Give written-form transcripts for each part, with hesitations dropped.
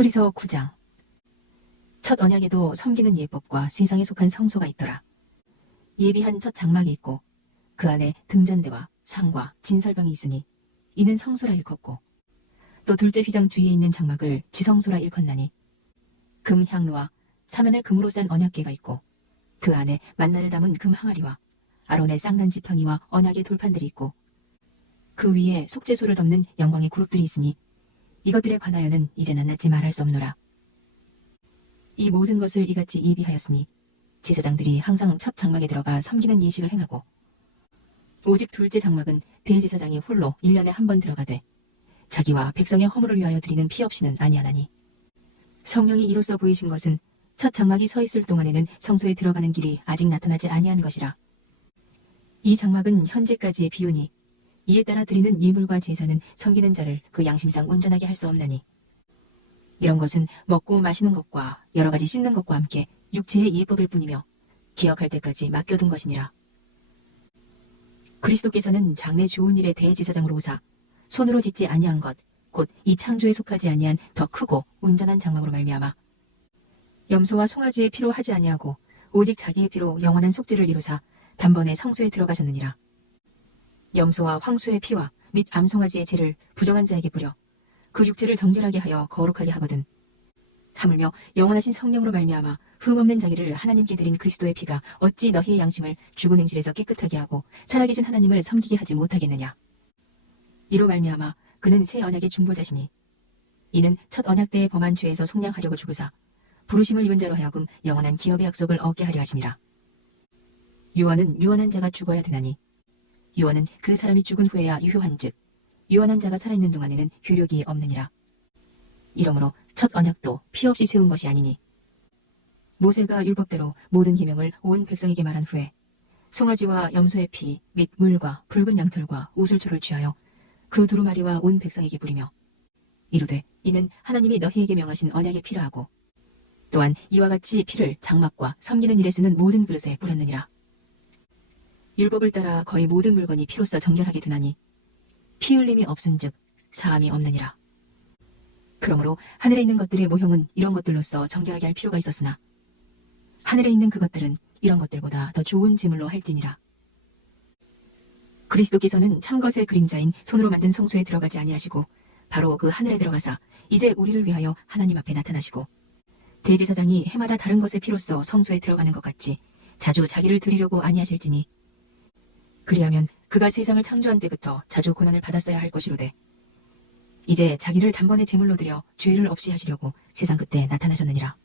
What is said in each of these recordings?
히브리서 9장. 첫 언약에도 섬기는 예법과 세상에 속한 성소가 있더라. 예비한 첫 장막이 있고 그 안에 등잔대와 상과 진설병이 있으니 이는 성소라 일컫고, 또 둘째 휘장 뒤에 있는 장막을 지성소라 일컫나니 금 향로와 사면을 금으로 싼 언약궤가 있고 그 안에 만나를 담은 금 항아리와 아론의 쌍난 지팡이와 언약의 돌판들이 있고 그 위에 속죄소를 덮는 영광의 그룹들이 있으니 이것들에 관하여는 이제 낱낱이 말할 수 없노라. 이 모든 것을 이같이 예비하였으니 제사장들이 항상 첫 장막에 들어가 섬기는 예식을 행하고, 오직 둘째 장막은 대제사장이 홀로 1년에 한 번 들어가되 자기와 백성의 허물을 위하여 드리는 피 없이는 아니하나니, 성령이 이로써 보이신 것은 첫 장막이 서 있을 동안에는 성소에 들어가는 길이 아직 나타나지 아니한 것이라. 이 장막은 현재까지의 비유니 이에 따라 드리는 예물과 제사는 섬기는 자를 그 양심상 온전하게 할 수 없나니, 이런 것은 먹고 마시는 것과 여러 가지 씻는 것과 함께 육체의 예법일 뿐이며 기억할 때까지 맡겨둔 것이니라. 그리스도께서는 장래 좋은 일의 대제사장으로 오사 손으로 짓지 아니한 것 곧 이 창조에 속하지 아니한 더 크고 온전한 장막으로 말미암아 염소와 송아지의 피로 하지 아니하고 오직 자기의 피로 영원한 속죄를 이루사 단번에 성소에 들어가셨느니라. 염소와 황소의 피와 및 암송아지의 죄를 부정한 자에게 뿌려 그 육체를 정결하게 하여 거룩하게 하거든, 하물며 영원하신 성령으로 말미암아 흠없는 자기를 하나님께 드린 그리스도의 피가 어찌 너희의 양심을 죽은 행실에서 깨끗하게 하고 살아계신 하나님을 섬기게 하지 못하겠느냐. 이로 말미암아 그는 새 언약의 중보자시니 이는 첫 언약 때에 범한 죄에서 속량하려고 죽으사 부르심을 입은 자로 하여금 영원한 기업의 약속을 얻게 하려 하심이라. 유언은 유언한 자가 죽어야 되나니 유언은 그 사람이 죽은 후에야 유효한즉 유언한 자가 살아있는 동안에는 효력이 없느니라. 이러므로 첫 언약도 피 없이 세운 것이 아니니, 모세가 율법대로 모든 계명을 온 백성에게 말한 후에 송아지와 염소의 피 및 물과 붉은 양털과 우슬초를 취하여 그 두루마리와 온 백성에게 뿌리며 이르되 이는 하나님이 너희에게 명하신 언약의 피라 하고, 또한 이와 같이 피를 장막과 섬기는 일에 쓰는 모든 그릇에 뿌렸느니라. 율법을 따라 거의 모든 물건이 피로써 정결하게 되나니 피 흘림이 없은즉 사함이 없느니라. 그러므로 하늘에 있는 것들의 모형은 이런 것들로서 정결하게 할 필요가 있었으나 하늘에 있는 그것들은 이런 것들보다 더 좋은 제물로 할지니라. 그리스도께서는 참것의 그림자인 손으로 만든 성소에 들어가지 아니하시고 바로 그 하늘에 들어가사 이제 우리를 위하여 하나님 앞에 나타나시고, 대제사장이 해마다 다른 것의 피로써 성소에 들어가는 것 같이 자주 자기를 드리려고 아니하실지니, 그리하면 그가 세상을 창조한 때부터 자주 고난을 받았어야 할 것이로되 이제 자기를 단번에 제물로 드려 죄를 없이 하시려고 세상 끝에 나타나셨느니라.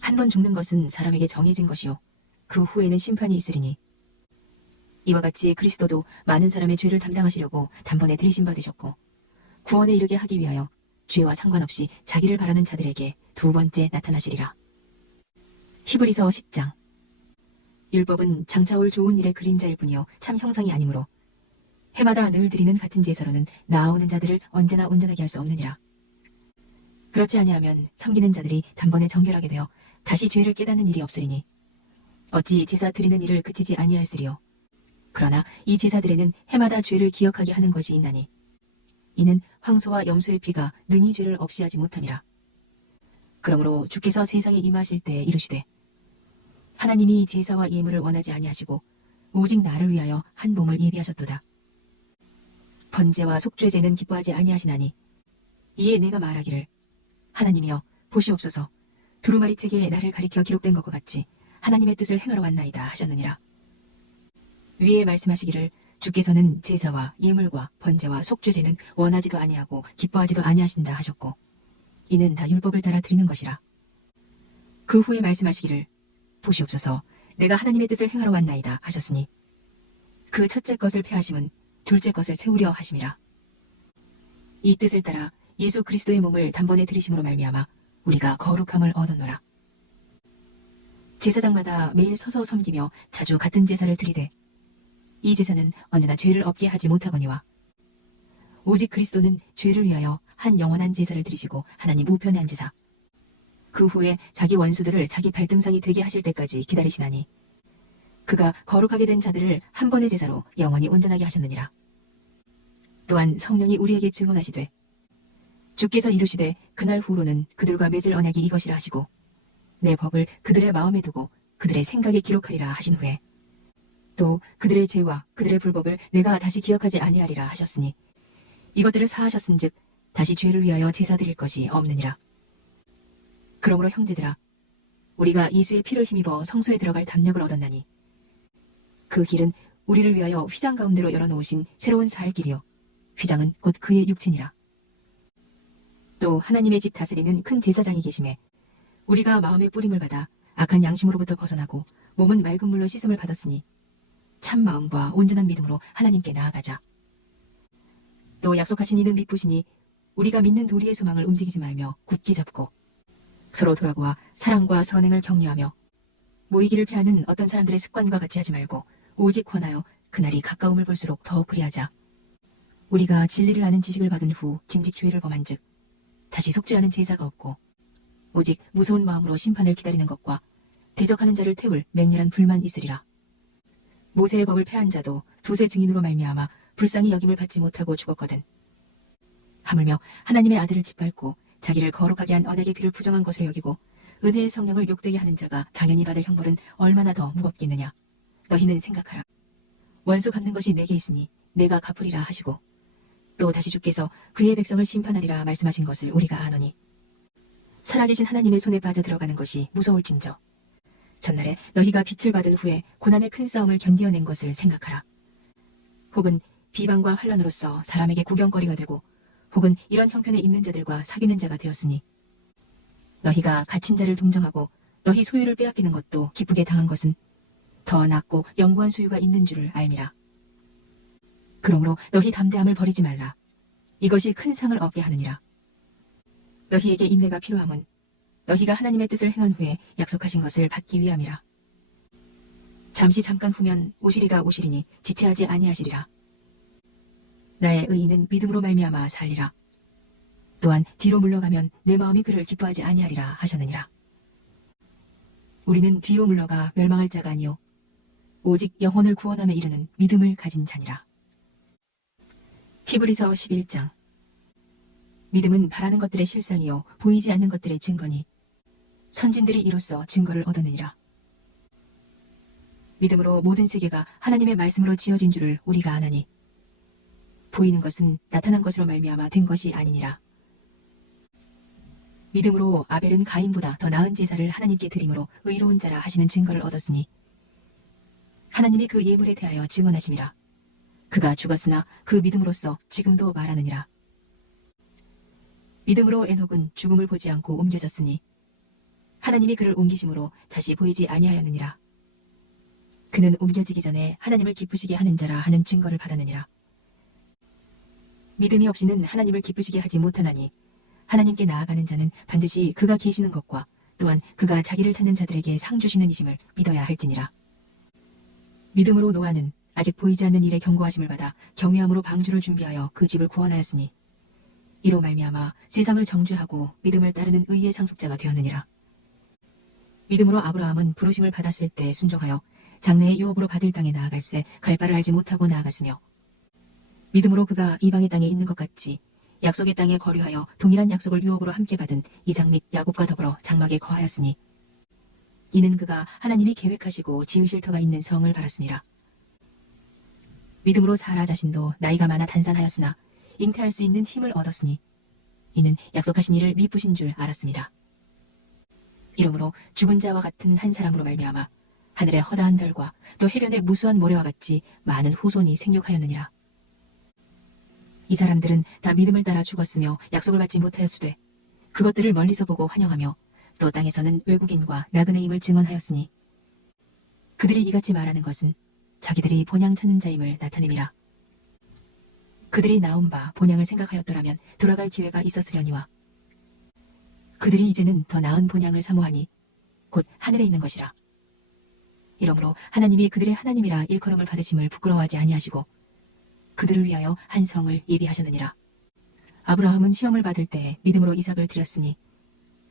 한 번 죽는 것은 사람에게 정해진 것이요 그 후에는 심판이 있으리니, 이와 같이 그리스도도 많은 사람의 죄를 담당하시려고 단번에 들이심 받으셨고 구원에 이르게 하기 위하여 죄와 상관없이 자기를 바라는 자들에게 두 번째 나타나시리라. 히브리서 10장. 율법은 장차 올 좋은 일의 그림자일 뿐이요 참 형상이 아니므로 해마다 늘 드리는 같은 제사로는 나아오는 자들을 언제나 온전하게 할 수 없느니라. 그렇지 아니하면 섬기는 자들이 단번에 정결하게 되어 다시 죄를 깨닫는 일이 없으리니 어찌 제사 드리는 일을 그치지 아니하였으리요. 그러나 이 제사들에는 해마다 죄를 기억하게 하는 것이 있나니 이는 황소와 염소의 피가 능히 죄를 없이 하지 못함이라. 그러므로 주께서 세상에 임하실 때에 이르시되 하나님이 제사와 예물을 원하지 아니하시고 오직 나를 위하여 한 몸을 예비하셨도다. 번제와 속죄제는 기뻐하지 아니하시나니 이에 내가 말하기를 하나님이여 보시옵소서, 두루마리 책에 나를 가리켜 기록된 것과 같이 하나님의 뜻을 행하러 왔나이다 하셨느니라. 위에 말씀하시기를 주께서는 제사와 예물과 번제와 속죄제는 원하지도 아니하고 기뻐하지도 아니하신다 하셨고 이는 다 율법을 따라 드리는 것이라. 그 후에 말씀하시기를 보시옵소서, 내가 하나님의 뜻을 행하러 왔나이다 하셨으니 그 첫째 것을 폐하심은 둘째 것을 세우려 하심이라. 이 뜻을 따라 예수 그리스도의 몸을 단번에 들이심으로 말미암아 우리가 거룩함을 얻었노라. 제사장마다 매일 서서 섬기며 자주 같은 제사를 드리되 이 제사는 언제나 죄를 없게 하지 못하거니와 오직 그리스도는 죄를 위하여 한 영원한 제사를 드리시고 하나님 우편에 앉으사 그 후에 자기 원수들을 자기 발등상이 되게 하실 때까지 기다리시나니 그가 거룩하게 된 자들을 한 번의 제사로 영원히 온전하게 하셨느니라. 또한 성령이 우리에게 증언하시되 주께서 이르시되 그날 후로는 그들과 맺을 언약이 이것이라 하시고 내 법을 그들의 마음에 두고 그들의 생각에 기록하리라 하신 후에 또 그들의 죄와 그들의 불법을 내가 다시 기억하지 아니하리라 하셨으니 이것들을 사하셨은즉 다시 죄를 위하여 제사 드릴 것이 없느니라. 그러므로 형제들아, 우리가 예수의 피를 힘입어 성소에 들어갈 담력을 얻었나니 그 길은 우리를 위하여 휘장 가운데로 열어놓으신 새로운 살 길이요 휘장은 곧 그의 육체니라. 또 하나님의 집 다스리는 큰 제사장이 계심에 우리가 마음의 뿌림을 받아 악한 양심으로부터 벗어나고 몸은 맑은 물로 씻음을 받았으니 참 마음과 온전한 믿음으로 하나님께 나아가자. 또 약속하신 이는 믿으시니 우리가 믿는 도리의 소망을 움직이지 말며 굳게 잡고 서로 돌아보아 사랑과 선행을 격려하며 모이기를 패하는 어떤 사람들의 습관과 같이 하지 말고 오직 권하여 그날이 가까움을 볼수록 더욱 그리하자. 우리가 진리를 아는 지식을 받은 후 짐짓 죄를 범한 즉 다시 속죄하는 제사가 없고 오직 무서운 마음으로 심판을 기다리는 것과 대적하는 자를 태울 맹렬한 불만 있으리라. 모세의 법을 패한 자도 두세 증인으로 말미암아 불쌍히 여김을 받지 못하고 죽었거든. 하물며 하나님의 아들을 짓밟고 자기를 거룩하게 한 언약의 피를 부정한 것으로 여기고 은혜의 성령을 욕되게 하는 자가 당연히 받을 형벌은 얼마나 더 무겁겠느냐. 너희는 생각하라. 원수 갚는 것이 내게 있으니 내가 갚으리라 하시고 또 다시 주께서 그의 백성을 심판하리라 말씀하신 것을 우리가 아노니 살아계신 하나님의 손에 빠져 들어가는 것이 무서울진저 전날에 너희가 빛을 받은 후에 고난의 큰 싸움을 견디어낸 것을 생각하라. 혹은 비방과 환란으로서 사람에게 구경거리가 되고 혹은 이런 형편에 있는 자들과 사귀는 자가 되었으니 너희가 갇힌 자를 동정하고 너희 소유를 빼앗기는 것도 기쁘게 당한 것은 더 낫고 영구한 소유가 있는 줄을 알미라. 그러므로 너희 담대함을 버리지 말라. 이것이 큰 상을 얻게 하느니라. 너희에게 인내가 필요함은 너희가 하나님의 뜻을 행한 후에 약속하신 것을 받기 위함이라. 잠깐 후면 오시리가 오시리니 지체하지 아니하시리라. 나의 의인은 믿음으로 말미암아 살리라. 또한 뒤로 물러가면 내 마음이 그를 기뻐하지 아니하리라 하셨느니라. 우리는 뒤로 물러가 멸망할 자가 아니요 오직 영혼을 구원함에 이르는 믿음을 가진 자니라. 히브리서 11장. 믿음은 바라는 것들의 실상이요 보이지 않는 것들의 증거니 선진들이 이로써 증거를 얻었느니라. 믿음으로 모든 세계가 하나님의 말씀으로 지어진 줄을 우리가 아나니 보이는 것은 나타난 것으로 말미암아 된 것이 아니니라. 믿음으로 아벨은 가인보다 더 나은 제사를 하나님께 드림으로 의로운 자라 하시는 증거를 얻었으니 하나님이 그 예물에 대하여 증언하심이라. 그가 죽었으나 그 믿음으로써 지금도 말하느니라. 믿음으로 에녹은 죽음을 보지 않고 옮겨졌으니 하나님이 그를 옮기심으로 다시 보이지 아니하였느니라. 그는 옮겨지기 전에 하나님을 기쁘시게 하는 자라 하는 증거를 받았느니라. 믿음이 없이는 하나님을 기쁘시게 하지 못하나니 하나님께 나아가는 자는 반드시 그가 계시는 것과 또한 그가 자기를 찾는 자들에게 상 주시는 이심을 믿어야 할지니라. 믿음으로 노아는 아직 보이지 않는 일에 경고하심을 받아 경외함으로 방주를 준비하여 그 집을 구원하였으니 이로 말미암아 세상을 정죄하고 믿음을 따르는 의의 상속자가 되었느니라. 믿음으로 아브라함은 부르심을 받았을 때 순종하여 장래의 유업으로 받을 땅에 나아갈새 갈 바를 알지 못하고 나아갔으며 믿음으로 그가 이방의 땅에 있는 것 같이 약속의 땅에 거류하여 동일한 약속을 유업으로 함께 받은 이삭 및 야곱과 더불어 장막에 거하였으니 이는 그가 하나님이 계획하시고 지으실 터가 있는 성을 바랐습니다. 믿음으로 사라 자신도 나이가 많아 단산하였으나 잉태할 수 있는 힘을 얻었으니 이는 약속하신 이를 미쁘신 줄 알았습니다. 이러므로 죽은 자와 같은 한 사람으로 말미암아 하늘의 허다한 별과 또 해변의 무수한 모래와 같이 많은 후손이 생육하였느니라. 이 사람들은 다 믿음을 따라 죽었으며 약속을 받지 못하였으되 그것들을 멀리서 보고 환영하며 또 땅에서는 외국인과 나그네 임을 증언하였으니 그들이 이같이 말하는 것은 자기들이 본향 찾는 자임을 나타냄이라. 그들이 나온 바 본향을 생각하였더라면 돌아갈 기회가 있었으려니와 그들이 이제는 더 나은 본향을 사모하니 곧 하늘에 있는 것이라. 이러므로 하나님이 그들의 하나님이라 일컬음을 받으심을 부끄러워하지 아니하시고 그들을 위하여 한 성을 예비하셨느니라. 아브라함은 시험을 받을 때에 믿음으로 이삭을 드렸으니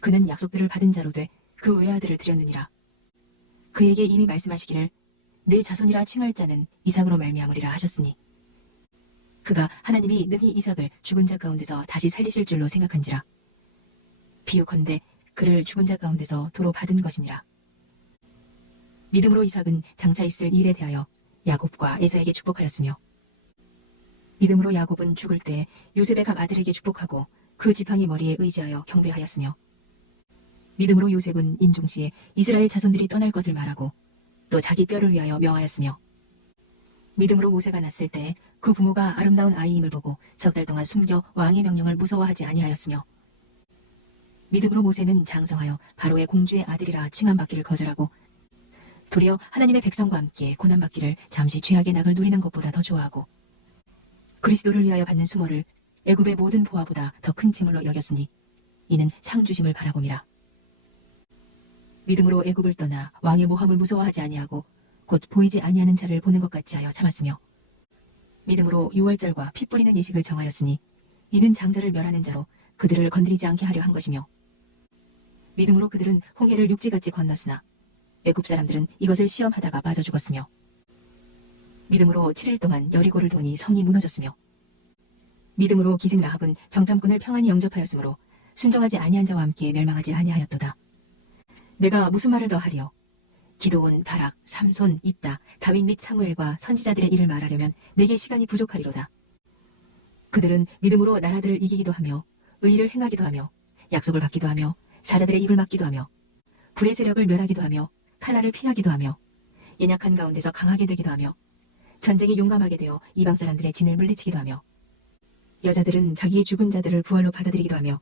그는 약속들을 받은 자로 돼 그 외아들을 드렸느니라. 그에게 이미 말씀하시기를 내 자손이라 칭할 자는 이삭으로 말미암으리라 하셨으니 그가 하나님이 능히 이삭을 죽은 자 가운데서 다시 살리실 줄로 생각한지라. 비유컨대 그를 죽은 자 가운데서 도로 받은 것이니라. 믿음으로 이삭은 장차 있을 일에 대하여 야곱과 에사에게 축복하였으며, 믿음으로 야곱은 죽을 때 요셉의 각 아들에게 축복하고 그 지팡이 머리에 의지하여 경배하였으며, 믿음으로 요셉은 임종시에 이스라엘 자손들이 떠날 것을 말하고 또 자기 뼈를 위하여 명하였으며, 믿음으로 모세가 났을 때 그 부모가 아름다운 아이임을 보고 석 달 동안 숨겨 왕의 명령을 무서워하지 아니하였으며, 믿음으로 모세는 장성하여 바로의 공주의 아들이라 칭함받기를 거절하고 도리어 하나님의 백성과 함께 고난받기를 잠시 죄악의 낙을 누리는 것보다 더 좋아하고 그리스도를 위하여 받는 수모를 애굽의 모든 보화보다 더 큰 재물로 여겼으니 이는 상 주심을 바라봄이라. 믿음으로 애굽을 떠나 왕의 모함을 무서워하지 아니하고 곧 보이지 아니하는 자를 보는 것 같이 하여 참았으며, 믿음으로 유월절과 피 뿌리는 예식을 정하였으니 이는 장자를 멸하는 자로 그들을 건드리지 않게 하려 한 것이며, 믿음으로 그들은 홍해를 육지같이 건넜으나 애굽 사람들은 이것을 시험하다가 빠져 죽었으며, 믿음으로 7일 동안 여리고를 도니 성이 무너졌으며, 믿음으로 기생 라합은 정탐꾼을 평안히 영접하였으므로 순종하지 아니한 자와 함께 멸망하지 아니하였도다. 내가 무슨 말을 더 하리요? 기드온, 바락, 삼손, 입다, 다윗 및 사무엘과 선지자들의 일을 말하려면 내게 시간이 부족하리로다. 그들은 믿음으로 나라들을 이기기도 하며 의를 행하기도 하며 약속을 받기도 하며 사자들의 입을 막기도 하며 불의 세력을 멸하기도 하며 칼날을 피하기도 하며 연약한 가운데서 강하게 되기도 하며 전쟁에 용감하게 되어 이방 사람들의 진을 물리치기도 하며, 여자들은 자기의 죽은 자들을 부활로 받아들이기도 하며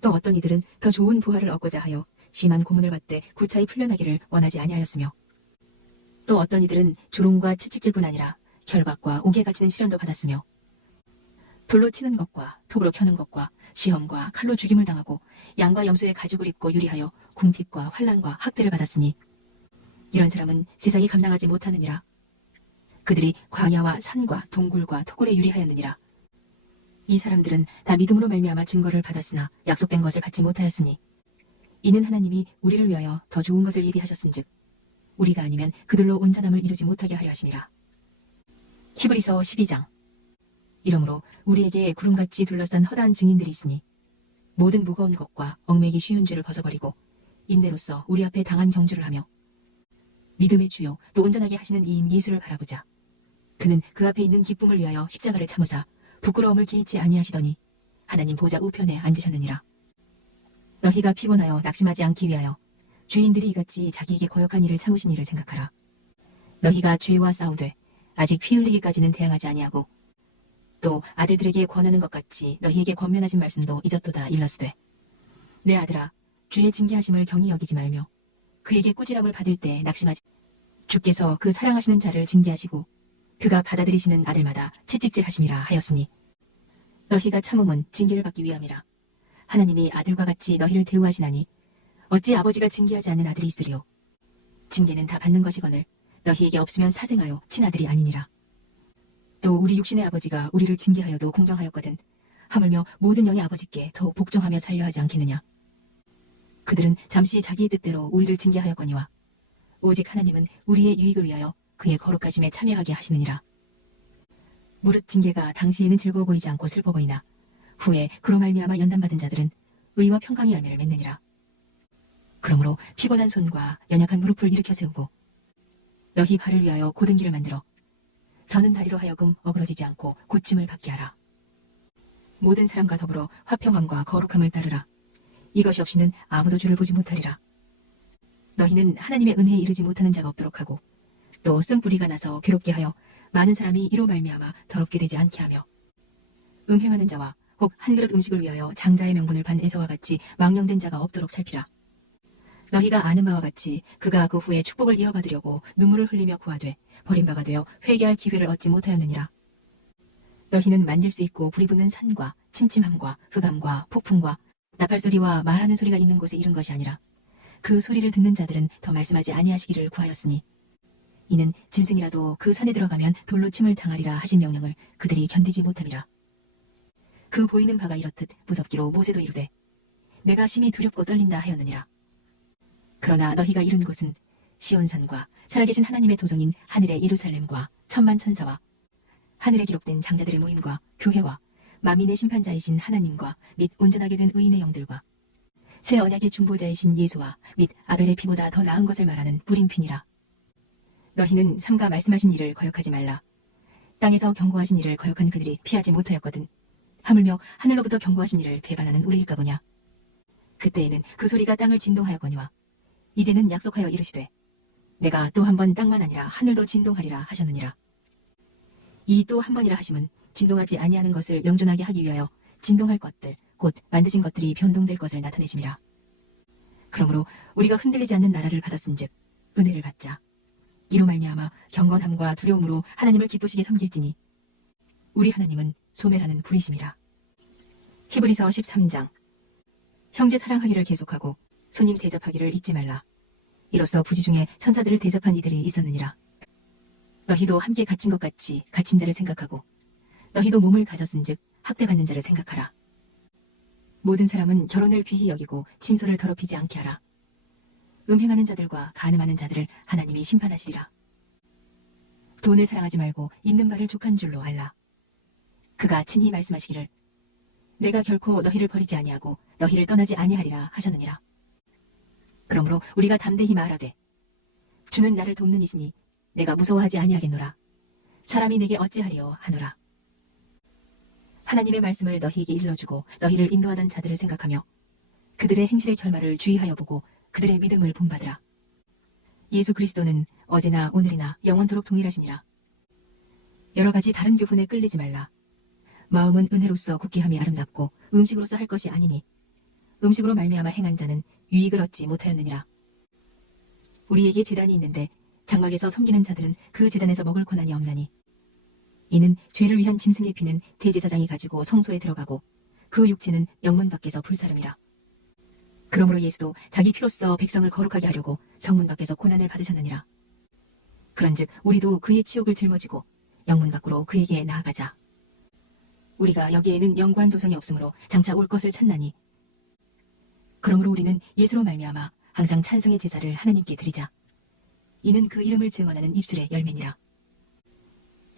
또 어떤 이들은 더 좋은 부활을 얻고자 하여 심한 고문을 받되 구차히 풀려나기를 원하지 아니하였으며, 또 어떤 이들은 조롱과 채찍질뿐 아니라 결박과 옥에 갇히는 시련도 받았으며, 돌로 치는 것과 톱으로 켜는 것과 시험과 칼로 죽임을 당하고 양과 염소의 가죽을 입고 유리하여 궁핍과 환난과 학대를 받았으니 이런 사람은 세상이 감당하지 못하느니라. 그들이 광야와 산과 동굴과 토굴에 유리하였느니라. 이 사람들은 다 믿음으로 말미암아 증거를 받았으나 약속된 것을 받지 못하였으니 이는 하나님이 우리를 위하여 더 좋은 것을 예비하셨은즉 우리가 아니면 그들로 온전함을 이루지 못하게 하려 하심이라. 히브리서 12장. 이러므로 우리에게 구름같이 둘러싼 허다한 증인들이 있으니 모든 무거운 것과 얽매기 쉬운 죄를 벗어버리고 인내로써 우리 앞에 당한 경주를 하며 믿음의 주요 또 온전하게 하시는 이인 예수를 바라보자. 그는 그 앞에 있는 기쁨을 위하여 십자가를 참으사 부끄러움을 개의치 아니하시더니 하나님 보좌 우편에 앉으셨느니라. 너희가 피곤하여 낙심하지 않기 위하여 죄인들이 이같이 자기에게 거역한 일을 참으신 일을 생각하라. 너희가 죄와 싸우되 아직 피 흘리기까지는 대항하지 아니하고 또 아들들에게 권하는 것 같이 너희에게 권면하신 말씀도 잊었도다 일러스되, 내 아들아 주의 징계하심을 경히 여기지 말며 그에게 꾸지람을 받을 때 낙심하지. 주께서 그 사랑하시는 자를 징계하시고 그가 받아들이시는 아들마다 채찍질하심이라 하였으니 너희가 참음은 징계를 받기 위함이라. 하나님이 아들과 같이 너희를 대우하시나니 어찌 아버지가 징계하지 않는 아들이 있으리요. 징계는 다 받는 것이거늘 너희에게 없으면 사생하여 친아들이 아니니라. 또 우리 육신의 아버지가 우리를 징계하여도 공경하였거든 하물며 모든 영의 아버지께 더욱 복종하며 살려 하지 않겠느냐. 그들은 잠시 자기의 뜻대로 우리를 징계하였거니와 오직 하나님은 우리의 유익을 위하여 그의 거룩하심에 참여하게 하시느니라. 무릇 징계가 당시에는 즐거워 보이지 않고 슬퍼 보이나 후에 그로 말미암아 연단받은 자들은 의와 평강의 열매를 맺느니라. 그러므로 피곤한 손과 연약한 무릎을 일으켜 세우고 너희 발을 위하여 곧은 길을 만들어 저는 다리로 하여금 어그러지지 않고 고침을 받게 하라. 모든 사람과 더불어 화평함과 거룩함을 따르라. 이것이 없이는 아무도 주를 보지 못하리라. 너희는 하나님의 은혜에 이르지 못하는 자가 없도록 하고 또 쓴뿌리가 나서 괴롭게 하여 많은 사람이 이로 말미암아 더럽게 되지 않게 하며 음행하는 자와 혹 한 그릇 음식을 위하여 장자의 명분을 반 에서와 같이 망령된 자가 없도록 살피라. 너희가 아는 바와 같이 그가 그 후에 축복을 이어받으려고 눈물을 흘리며 구하되 버림바가 되어 회개할 기회를 얻지 못하였느니라. 너희는 만질 수 있고 불이 붙는 산과 침침함과 흑암과 폭풍과 나팔소리와 말하는 소리가 있는 곳에 이른 것이 아니라 그 소리를 듣는 자들은 더 말씀하지 아니하시기를 구하였으니 이는 짐승이라도 그 산에 들어가면 돌로 침을 당하리라 하신 명령을 그들이 견디지 못함이라. 그 보이는 바가 이렇듯 무섭기로 모세도 이르되 내가 심히 두렵고 떨린다 하였느니라. 그러나 너희가 이른 곳은 시온산과 살아계신 하나님의 도성인 하늘의 예루살렘과 천만 천사와 하늘에 기록된 장자들의 모임과 교회와 만민의 심판자이신 하나님과 및 온전하게 된 의인의 영들과 새 언약의 중보자이신 예수와 및 아벨의 피보다 더 나은 것을 말하는 뿌림핀이라. 너희는 삼가 말씀하신 일을 거역하지 말라. 땅에서 경고하신 일을 거역한 그들이 피하지 못하였거든. 하물며 하늘로부터 경고하신 일을 배반하는 우리일까 보냐. 그때에는 그 소리가 땅을 진동하였거니와 이제는 약속하여 이르시되 내가 또 한 번 땅만 아니라 하늘도 진동하리라 하셨느니라. 이 또 한 번이라 하심은 진동하지 아니하는 것을 영존하게 하기 위하여 진동할 것들 곧 만드신 것들이 변동될 것을 나타내심이라. 그러므로 우리가 흔들리지 않는 나라를 받았은즉 은혜를 받자. 이로 말미암아 경건함과 두려움으로 하나님을 기쁘시게 섬길지니 우리 하나님은 소멸하는 불이심이라. 히브리서 13장. 형제 사랑하기를 계속하고 손님 대접하기를 잊지 말라. 이로써 부지 중에 천사들을 대접한 이들이 있었느니라. 너희도 함께 갇힌 것 같이 갇힌 자를 생각하고 너희도 몸을 가졌은즉 학대받는 자를 생각하라. 모든 사람은 결혼을 귀히 여기고 침소를 더럽히지 않게 하라. 음행하는 자들과 간음하는 자들을 하나님이 심판하시리라. 돈을 사랑하지 말고 있는 바를 족한 줄로 알라. 그가 친히 말씀하시기를 내가 결코 너희를 버리지 아니하고 너희를 떠나지 아니하리라 하셨느니라. 그러므로 우리가 담대히 말하되 주는 나를 돕는 이시니 내가 무서워하지 아니하겠노라. 사람이 내게 어찌하리요 하노라. 하나님의 말씀을 너희에게 일러주고 너희를 인도하던 자들을 생각하며 그들의 행실의 결말을 주의하여 보고 그들의 믿음을 본받으라. 예수 그리스도는 어제나 오늘이나 영원토록 동일하시니라. 여러 가지 다른 교훈에 끌리지 말라. 마음은 은혜로서 굳게 함이 아름답고 음식으로서 할 것이 아니니 음식으로 말미암아 행한 자는 유익을 얻지 못하였느니라. 우리에게 제단이 있는데 장막에서 섬기는 자들은 그 제단에서 먹을 권한이 없나니 이는 죄를 위한 짐승의 피는 대제사장이 가지고 성소에 들어가고 그 육체는 영문 밖에서 불사름이라. 그러므로 예수도 자기 피로써 백성을 거룩하게 하려고 성문 밖에서 고난을 받으셨느니라. 그런즉 우리도 그의 치욕을 짊어지고 영문 밖으로 그에게 나아가자. 우리가 여기에는 영구한 도성이 없으므로 장차 올 것을 찾나니 그러므로 우리는 예수로 말미암아 항상 찬송의 제사를 하나님께 드리자. 이는 그 이름을 증언하는 입술의 열매니라.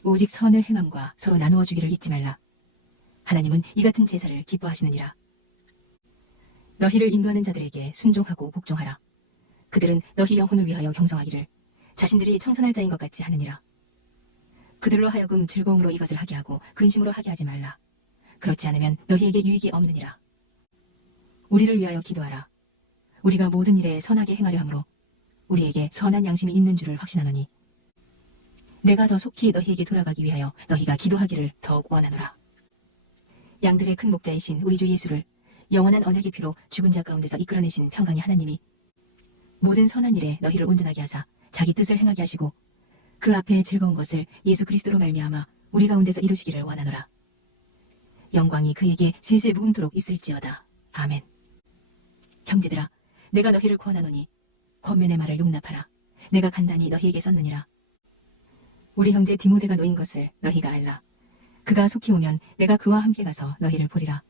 오직 선을 행함과 서로 나누어 주기를 잊지 말라. 하나님은 이 같은 제사를 기뻐하시느니라. 너희를 인도하는 자들에게 순종하고 복종하라. 그들은 너희 영혼을 위하여 경성하기를 자신들이 청산할 자인 것 같이 하느니라. 그들로 하여금 즐거움으로 이것을 하게 하고 근심으로 하게 하지 말라. 그렇지 않으면 너희에게 유익이 없느니라. 우리를 위하여 기도하라. 우리가 모든 일에 선하게 행하려 하므로 우리에게 선한 양심이 있는 줄을 확신하노니 내가 더 속히 너희에게 돌아가기 위하여 너희가 기도하기를 더욱 원하노라. 양들의 큰 목자이신 우리 주 예수를 영원한 언약의 피로 죽은 자 가운데서 이끌어내신 평강의 하나님이 모든 선한 일에 너희를 온전하게 하사 자기 뜻을 행하게 하시고 그 앞에 즐거운 것을 예수 그리스도로 말미암아 우리 가운데서 이루시기를 원하노라. 영광이 그에게 세세 무궁토록 있을지어다. 아멘. 형제들아, 내가 너희를 권하노니 권면의 말을 용납하라. 내가 간단히 너희에게 썼느니라. 우리 형제 디모데가 놓인 것을 너희가 알라. 그가 속히 오면 내가 그와 함께 가서 너희를 보리라.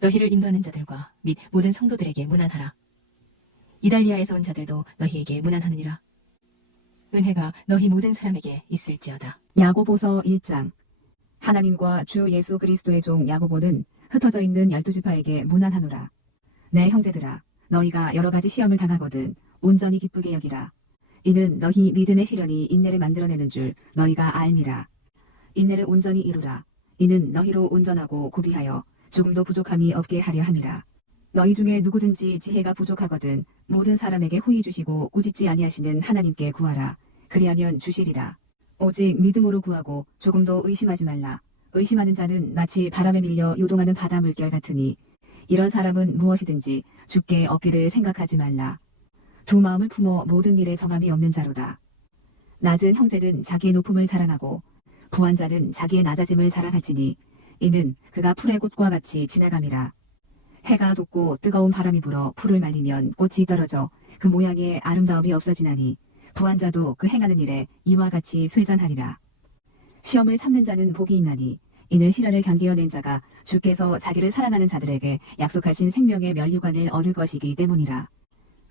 너희를 인도하는 자들과 및 모든 성도들에게 문안하라. 이달리아에서 온 자들도 너희에게 문안하느니라. 은혜가 너희 모든 사람에게 있을지어다. 야고보서 1장. 하나님과 주 예수 그리스도의 종 야고보는 흩어져 있는 12지파에게 문안하노라. 내 형제들아, 너희가 여러 가지 시험을 당하거든 온전히 기쁘게 여기라. 이는 너희 믿음의 시련이 인내를 만들어내는 줄 너희가 알미라. 인내를 온전히 이루라. 이는 너희로 온전하고 고비하여 조금도 부족함이 없게 하려 함이라. 너희 중에 누구든지 지혜가 부족하거든 모든 사람에게 후히 주시고 꾸짖지 아니하시는 하나님께 구하라. 그리하면 주시리라. 오직 믿음으로 구하고 조금도 의심하지 말라. 의심하는 자는 마치 바람에 밀려 요동하는 바다 물결 같으니 이런 사람은 무엇이든지 주께 얻기를 생각하지 말라. 두 마음을 품어 모든 일에 정함이 없는 자로다. 낮은 형제는 자기의 높음을 자랑하고 부한 자는 자기의 낮아짐을 자랑할지니 이는 그가 풀의 꽃과 같이 지나감이라. 해가 돋고 뜨거운 바람이 불어 풀을 말리면 꽃이 떨어져 그 모양의 아름다움이 없어지나니 부한 자도 그 행하는 일에 이와 같이 쇠잔하리라. 시험을 참는 자는 복이 있나니 이는 시련을 견디어낸 자가 주께서 자기를 사랑하는 자들에게 약속하신 생명의 면류관을 얻을 것이기 때문이라.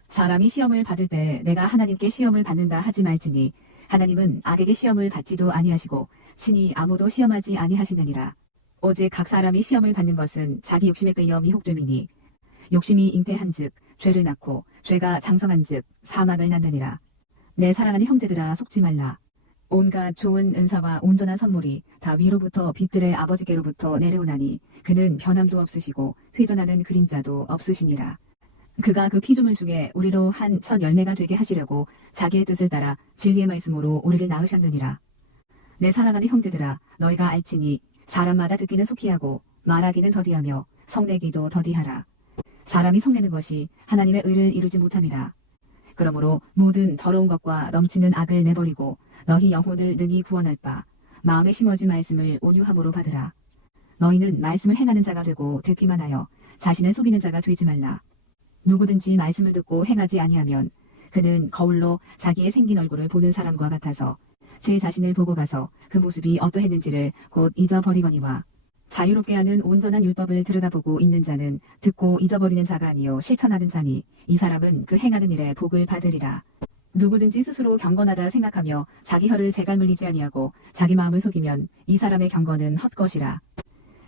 사람이 시험을 받을 때 내가 하나님께 시험을 받는다 하지 말지니 하나님은 악에게 시험을 받지도 아니하시고 친히 아무도 시험하지 아니하시느니라. 오직 각 사람이 시험을 받는 것은 자기 욕심에 끌려 미혹됨이니 욕심이 잉태한즉 죄를 낳고 죄가 장성한즉 사망을 낳느니라. 내 사랑하는 형제들아 속지 말라. 온갖 좋은 은사와 온전한 선물이 다 위로부터 빛들의 아버지께로부터 내려오나니 그는 변함도 없으시고 회전하는 그림자도 없으시니라. 그가 그 피조물 중에 우리로 한 첫 열매가 되게 하시려고 자기의 뜻을 따라 진리의 말씀으로 우리를 낳으셨느니라. 내 사랑하는 형제들아 너희가 알지니 사람마다 듣기는 속히 하고 말하기는 더디하며 성내기도 더디하라. 사람이 성내는 것이 하나님의 의를 이루지 못함이라. 그러므로 모든 더러운 것과 넘치는 악을 내버리고 너희 영혼을 능히 구원할 바 마음에 심어진 말씀을 온유함으로 받으라. 너희는 말씀을 행하는 자가 되고 듣기만 하여 자신을 속이는 자가 되지 말라. 누구든지 말씀을 듣고 행하지 아니하면 그는 거울로 자기의 생긴 얼굴을 보는 사람과 같아서 제 자신을 보고 가서 그 모습이 어떠했는지를 곧 잊어버리거니와 자유롭게 하는 온전한 율법을 들여다보고 있는 자는 듣고 잊어버리는 자가 아니요 실천하는 자니 이 사람은 그 행하는 일에 복을 받으리라. 누구든지 스스로 경건하다 생각하며 자기 혀를 재갈 물리지 아니하고 자기 마음을 속이면 이 사람의 경건은 헛것이라.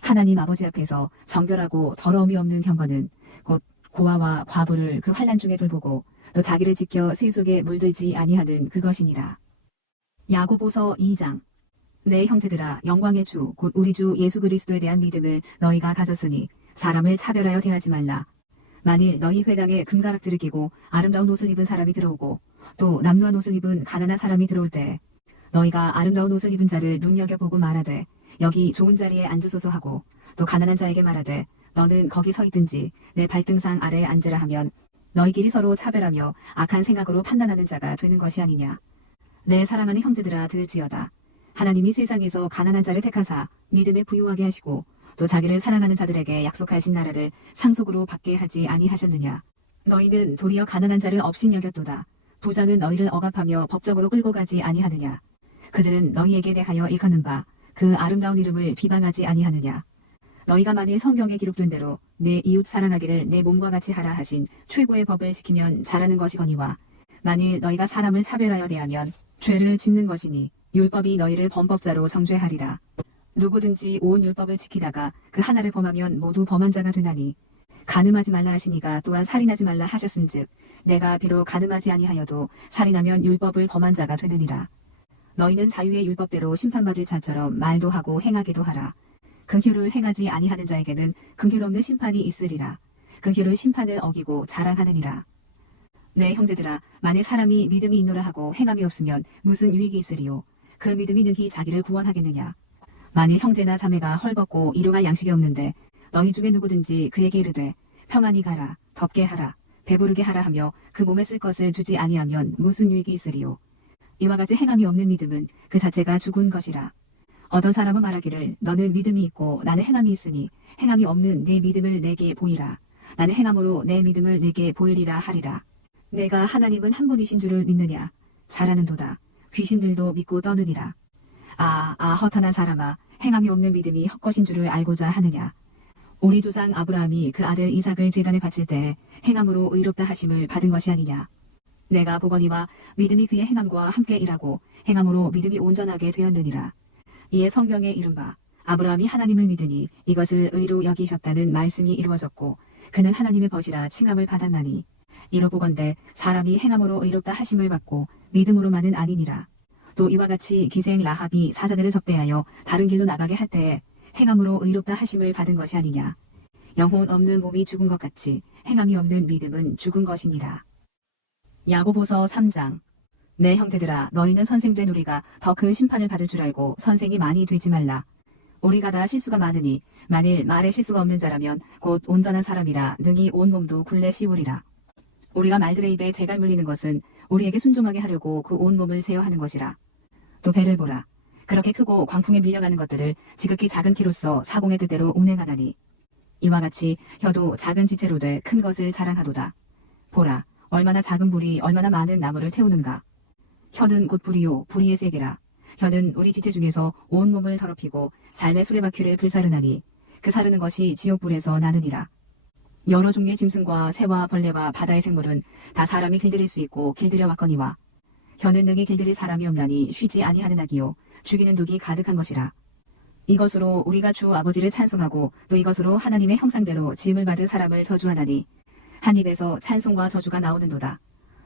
하나님 아버지 앞에서 정결하고 더러움이 없는 경건은 곧 고아와 과부를 그 환난 중에 돌보고 또 자기를 지켜 새 속에 물들지 아니하는 그것이니라. 야고보서 2장. 내 형제들아 영광의 주 곧 우리 주 예수 그리스도에 대한 믿음을 너희가 가졌으니 사람을 차별하여 대하지 말라. 만일 너희 회당에 금가락지를 끼고 아름다운 옷을 입은 사람이 들어오고 또 남루한 옷을 입은 가난한 사람이 들어올 때 너희가 아름다운 옷을 입은 자를 눈여겨보고 말하되 여기 좋은 자리에 앉으소서 하고 또 가난한 자에게 말하되 너는 거기 서 있든지 내 발등상 아래에 앉으라 하면 너희끼리 서로 차별하며 악한 생각으로 판단하는 자가 되는 것이 아니냐. 내 사랑하는 형제들아 들을지어다. 하나님이 세상에서 가난한 자를 택하사 믿음에 부유하게 하시고 또 자기를 사랑하는 자들에게 약속하신 나라를 상속으로 받게 하지 아니하셨느냐. 너희는 도리어 가난한 자를 업신여겼도다. 부자는 너희를 억압하며 법적으로 끌고 가지 아니하느냐. 그들은 너희에게 대하여 일컫는 바 그 아름다운 이름을 비방하지 아니하느냐. 너희가 만일 성경에 기록된 대로 내 이웃 사랑하기를 내 몸과 같이 하라 하신 최고의 법을 지키면 잘하는 것이거니와 만일 너희가 사람을 차별하여 대하면 죄를 짓는 것이니 율법이 너희를 범법자로 정죄하리라. 누구든지 온 율법을 지키다가 그 하나를 범하면 모두 범한 자가 되나니 간음하지 말라 하시니가 또한 살인하지 말라 하셨은즉 내가 비록 간음하지 아니하여도 살인하면 율법을 범한 자가 되느니라. 너희는 자유의 율법대로 심판받을 자처럼 말도 하고 행하기도 하라. 긍휼을 행하지 아니하는 자에게는 긍휼 없는 심판이 있으리라. 긍휼을 심판을 어기고 자랑하느니라. 내 형제들아 만일 사람이 믿음이 있노라 하고 행함이 없으면 무슨 유익이 있으리요. 그 믿음이 능히 자기를 구원하겠느냐. 만일 형제나 자매가 헐벗고 일용할 양식이 없는데 너희 중에 누구든지 그에게 이르되 평안히 가라 덥게 하라 배부르게 하라 하며 그 몸에 쓸 것을 주지 아니하면 무슨 유익이 있으리요. 이와 같이 행함이 없는 믿음은 그 자체가 죽은 것이라. 어떤 사람은 말하기를 너는 믿음이 있고 나는 행함이 있으니 행함이 없는 네 믿음을 내게 보이라. 나는 행함으로 내 믿음을 내게 보이리라 하리라. 내가 하나님은 한 분이신 줄을 믿느냐. 잘하는도다. 귀신들도 믿고 떠느니라. 허탄한 사람아 행함이 없는 믿음이 헛것인 줄을 알고자 하느냐. 우리 조상 아브라함이 그 아들 이삭을 제단에 바칠 때 행함으로 의롭다 하심을 받은 것이 아니냐. 내가 보거니와 믿음이 그의 행함과 함께 일하고 행함으로 믿음이 온전하게 되었느니라. 이에 성경에 이른바 아브라함이 하나님을 믿으니 이것을 의로 여기셨다는 말씀이 이루어졌고 그는 하나님의 벗이라 칭함을 받았나니 이로 보건대 사람이 행함으로 의롭다 하심을 받고 믿음으로만은 아니니라. 또 이와 같이 기생 라합이 사자들을 접대하여 다른 길로 나가게 할 때에 행함으로 의롭다 하심을 받은 것이 아니냐. 영혼 없는 몸이 죽은 것 같이 행함이 없는 믿음은 죽은 것이니라. 야고보서 3장. 내 형제들아 너희는 선생된 우리가 더 큰 심판을 받을 줄 알고 선생이 많이 되지 말라. 우리가 다 실수가 많으니 만일 말에 실수가 없는 자라면 곧 온전한 사람이라 능히 온 몸도 굴레 씌우리라. 우리가 말들의 입에 재갈 물리는 것은 우리에게 순종하게 하려고 그 온 몸을 제어하는 것이라. 또 배를 보라. 그렇게 크고 광풍에 밀려가는 것들을 지극히 작은 키로서 사공의 뜻대로 운행하다니. 이와 같이 혀도 작은 지체로 돼 큰 것을 자랑하도다. 보라. 얼마나 작은 불이 얼마나 많은 나무를 태우는가. 혀는 곧 불이요 불의의 세계라. 혀는 우리 지체 중에서 온 몸을 더럽히고 삶의 수레바퀴를 불사르나니 그 사르는 것이 지옥불에서 나느니라. 여러 종류의 짐승과 새와 벌레와 바다의 생물은 다 사람이 길들일 수 있고 길들여 왔거니와 혀는 능히 길들일 사람이 없나니 쉬지 아니하는 악이요 죽이는 독이 가득한 것이라. 이것으로 우리가 주 아버지를 찬송하고 또 이것으로 하나님의 형상대로 지음을 받은 사람을 저주하나니 한 입에서 찬송과 저주가 나오는도다.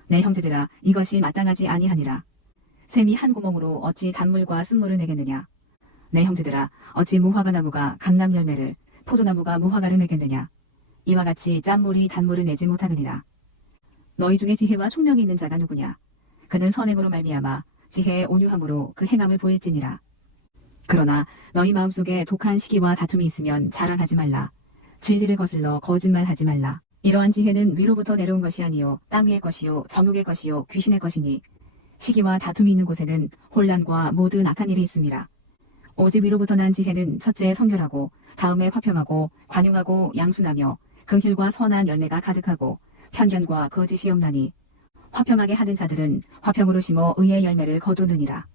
내 형제들아 이것이 마땅하지 아니하니라. 샘이 한 구멍으로 어찌 단물과 쓴물을 내겠느냐. 내 형제들아 어찌 무화과 나무가 감람 열매를 포도나무가 무화과를 맺겠느냐. 이와 같이 짠물이 단물을 내지 못하느니라. 너희 중에 지혜와 총명이 있는 자가 누구냐. 그는 선행으로 말미암아 지혜의 온유함으로 그 행함을 보일지니라. 그러나 너희 마음속에 독한 시기와 다툼이 있으면 자랑하지 말라. 진리를 거슬러 거짓말하지 말라. 이러한 지혜는 위로부터 내려온 것이 아니요 땅 위의 것이요 정욕의 것이요 귀신의 것이니 시기와 다툼이 있는 곳에는 혼란과 모든 악한 일이 있음이라. 오직 위로부터 난 지혜는 첫째 성결하고 다음에 화평하고 관용하고 양순하며 긍휼과 선한 열매가 가득하고 편견과 거짓이 없나니 화평하게 하는 자들은 화평으로 심어 의의 열매를 거두느니라.